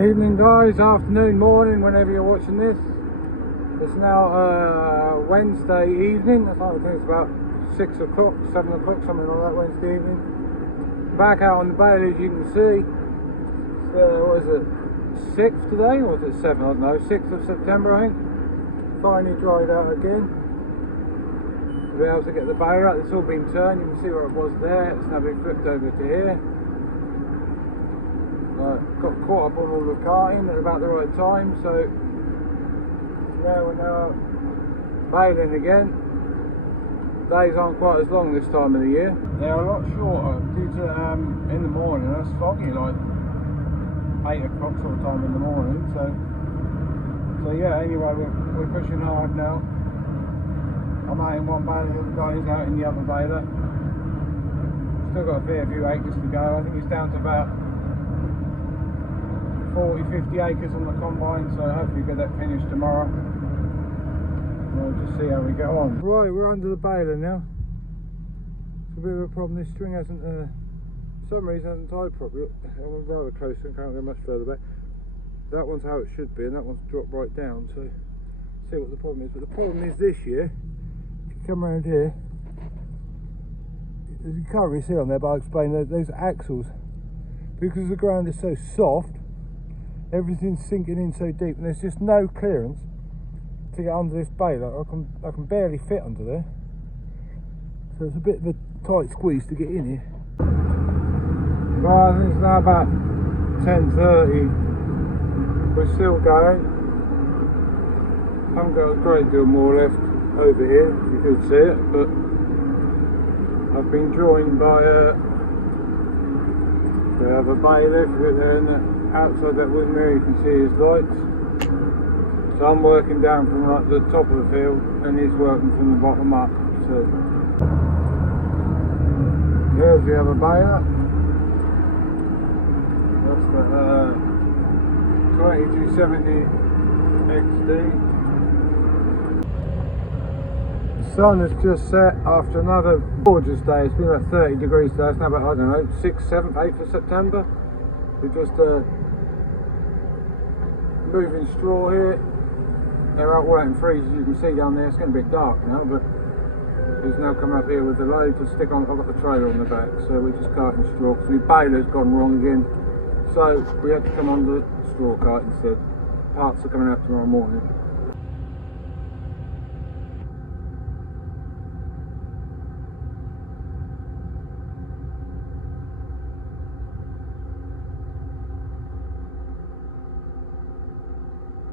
Evening guys, afternoon, morning, whenever you're watching this. It's now Wednesday evening. I think it's about 6 o'clock, 7 o'clock, something like that, Wednesday evening. Back out on the bail, as you can see. What is it, 6th today, or is it 7th? I don't know, 6th of September I think. Finally dried out again. To be able to get the bail out, it's all been turned. You can see where it was there, it's now been flipped over to here. Got caught up on all the carting at about the right time, so now we're now bailing again. Days aren't quite as long this time of the year. They're a lot shorter due to in the morning. It's foggy, like 8 o'clock sort of time in the morning. So yeah. Anyway, we're pushing hard now. I'm out in one baler, the other guy's out in the other baler. Still got a fair few acres to go. I think it's down to about 40-50 acres on the combine, so hopefully get that finished tomorrow. We'll just see how we get on. Right, we're under the baler now. It's a bit of a problem. This string hasn't, for some reason, hasn't tied properly. I'm rather close and can't go much further back. That one's how it should be, and that one's dropped right down. So, see what the problem is. But the problem is this year, if you come around here, you can't really see on there, but I'll explain. Those axles, because the ground is so soft, everything's sinking in so deep, and there's just no clearance to get under this baler. I can barely fit under there, so it's a bit of a tight squeeze to get in here. Well, I think it's now about 10:30. We're still going. Haven't got a great deal more left over here, if you could see it, but I've been joined by we have a baler there in the outside that wooden mirror. You can see his lights. So I'm working down from like the top of the field, and he's working from the bottom up. So here's the other baler. That's the 2270 XD. The sun has just set after another gorgeous day. It's been about 30 degrees today. It's now about, I don't know, 6th, 7th, 8th of September. We're just moving straw here. They're all out in freeze, as you can see down there. It's getting a bit dark now, but he's now coming up here with the load to stick on. I've got the trailer on the back, so we're just carting straw. So the baler's gone wrong again, so we had to come on the straw cart instead. Parts are coming out tomorrow morning.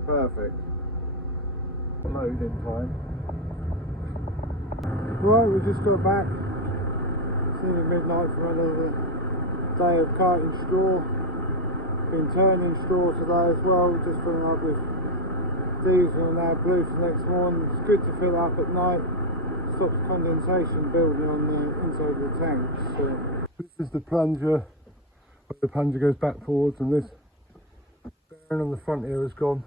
Perfect. Load in time. Right, we just got back. It's nearly midnight from another day of carting straw. Been turning straw today as well, just filling up with diesel and now blue for the next morning. It's good to fill up at night. Stops condensation building on the inside of the tank. So this is the plunger. The plunger goes back forwards, and this bearing on the front here has gone.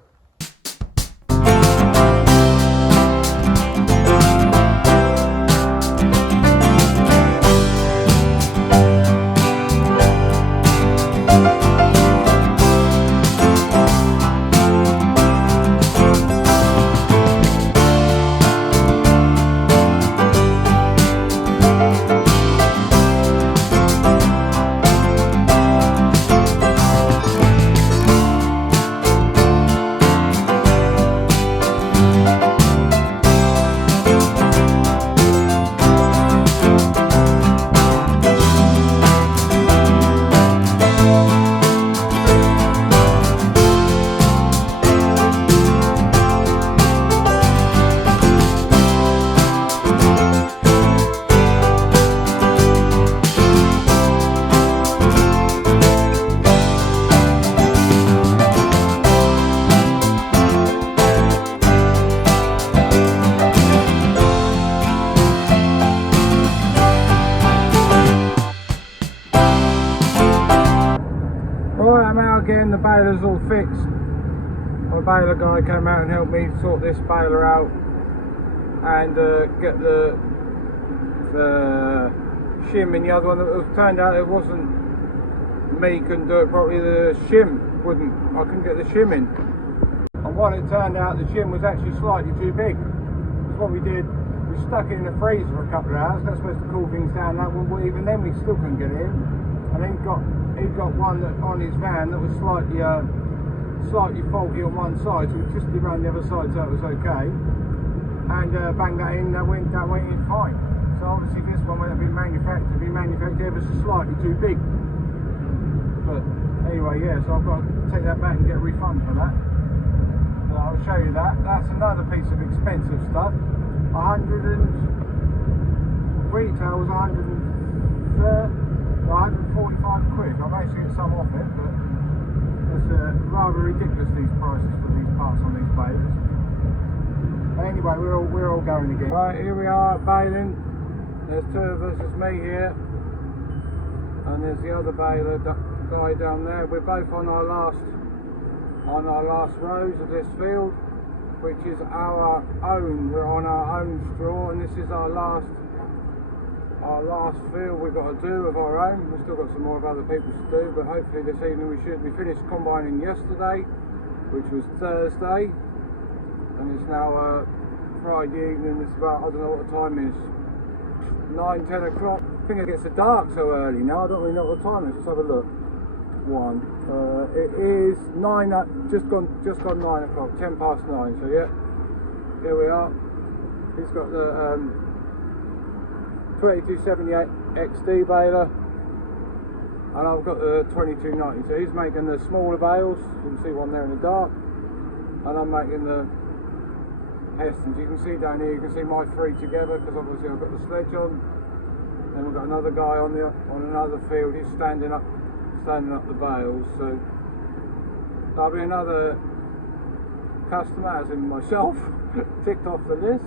The baler's all fixed. My baler guy came out and helped me sort this baler out and get the shim in the other one. It turned out it wasn't me couldn't do it properly, the shim I couldn't get the shim in. And what it turned out, the shim was actually slightly too big. That's what we did. We stuck it in the freezer for a couple of hours. That's supposed to cool things down. That one, even then we still couldn't get it in. And then he got one that on his van that was slightly faulty on one side, so we twisted it around the other side so it was okay. And banged that in. That went in fine. So obviously this one, when it been manufactured ever so slightly too big. But anyway, yeah. So I've got to take that back and get a refund for that. So I'll show you that. That's another piece of expensive stuff. Retail was 145 quid. I managed to get some off it, but it's rather ridiculous, these prices for these parts on these balers. Anyway, we're all going again. Right, here we are baling. There's two of us, it's me here, and there's the other baler guy down there. We're both on our last rows of this field, which is our own. We're on our own straw, and this is our last field we've got to do of our own. We've still got some more of other people's to do, but hopefully this evening we finished combining yesterday, which was Thursday, and it's now Friday evening. It's about, I don't know what the time is, 9-10 o'clock. I think it gets dark so early now. I don't really know what the time is. Let's have a look. It is 9, just gone 9 o'clock, 10 past 9. So yeah, here we are. He's got the 2278 XD baler, and I've got the 2290. So he's making the smaller bales. You can see one there in the dark, and I'm making the Hestons. You can see down here, you can see my three together, because obviously I've got the sledge on. Then we've got another guy on another field. He's standing up the bales. So there'll be another customer, as in myself, ticked off the list,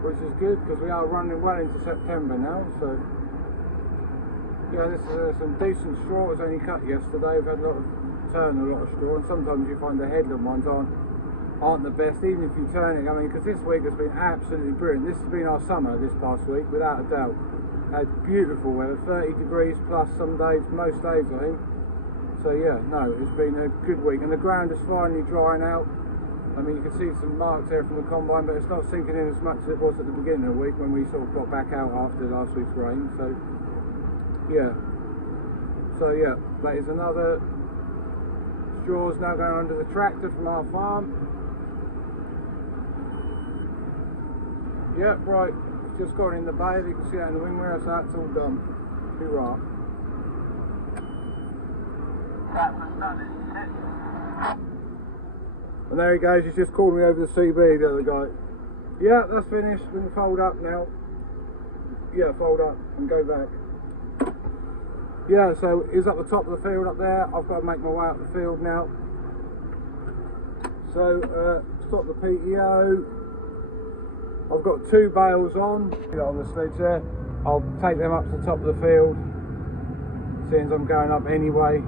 which is good, because we are running well into September now. So yeah, this is some decent straw. It was only cut yesterday. We've had a lot of straw, and sometimes you find the headland ones aren't the best, even if you turn it. I mean, because this week has been absolutely brilliant. This has been our summer this past week, without a doubt. Had beautiful weather, 30 degrees plus some days, most days I think. So yeah, no, it's been a good week, and the ground is finally drying out. I mean, you can see some marks there from the combine, but it's not sinking in as much as it was at the beginning of the week when we sort of got back out after last week's rain. So yeah, that is another straws now going under the tractor from our farm. Yep, right, it's just got in the bale. You can see that in the wing mirror, so that's all done. Hoorah. And there he goes, he's just called me over the CB, the other guy. Yeah, that's finished. We can fold up now. Yeah, fold up and go back. Yeah, so he's up the top of the field up there. I've got to make my way up the field now. So, stop the PTO. I've got 2 bales on the sledge there. I'll take them up to the top of the field, seeing as I'm going up anyway.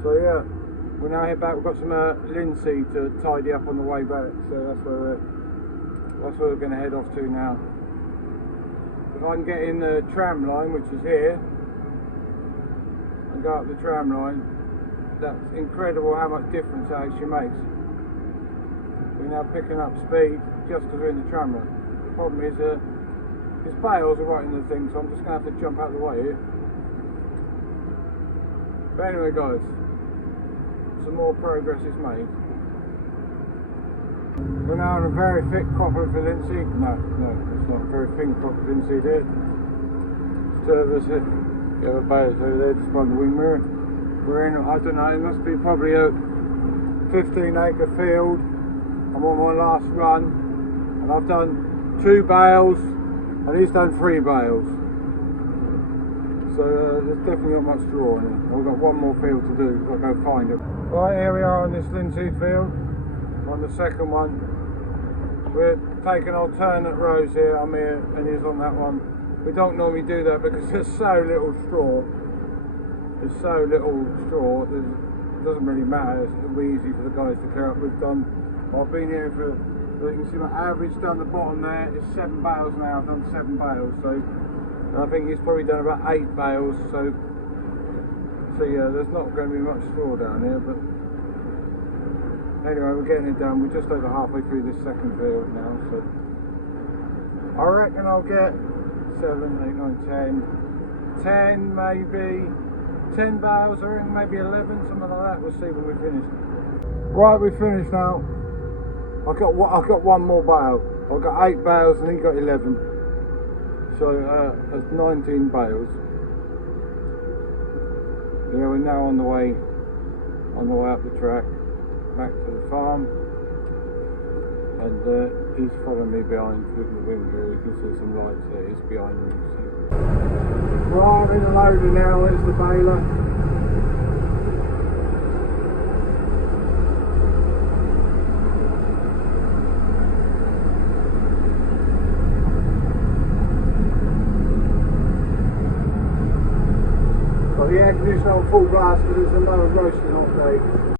So yeah, we'll now head back. We've got some linseed to tidy up on the way back, so that's where we're going to head off to now. If I can get in the tram line, which is here, and go up the tram line, that's incredible how much difference it actually makes. We're now picking up speed just because we're in the tram line. The problem is his bales are right in the thing, so I'm just going to have to jump out of the way here. But anyway guys, some more progress is made. We're now on a very thick crop of linseed. No, it's not a very thin crop of linseed here. Two of us here. The other bales over there just behind the wing mirror. We're in, I don't know, it must be probably a 15-acre field. I'm on my last run, and I've done 2 bales, and he's done 3 bales. So there's definitely not much straw in it. We've got one more field to do. We've got to go find it. Right, here we are on this linseed field. On the second one. We're taking alternate rows here. I'm here and he's on that one. We don't normally do that because there's so little straw. It doesn't really matter. It'll be easy for the guys to clear up. I've been here for, you can see my average down the bottom there is 7 bales now. I've done 7 bales, so And I think he's probably done about 8 bales, so yeah, there's not going to be much straw down here, but anyway, we're getting it done. We're just over halfway through this second field now, so I reckon I'll get 7, 8, 9, 10 maybe, 10 bales, I reckon maybe 11, something like that. We'll see when we finish. Right, we finished now. I got one more bale. I got 8 bales and he got 11. So that's 19 bales. Yeah, we're now on the way up the track back to the farm, and he's following me behind with the window. You can see some lights there. He's behind me. So. Right, I'm in the loader now. There's the baler. Got the air conditioner on full blast because it's another roasting hot day.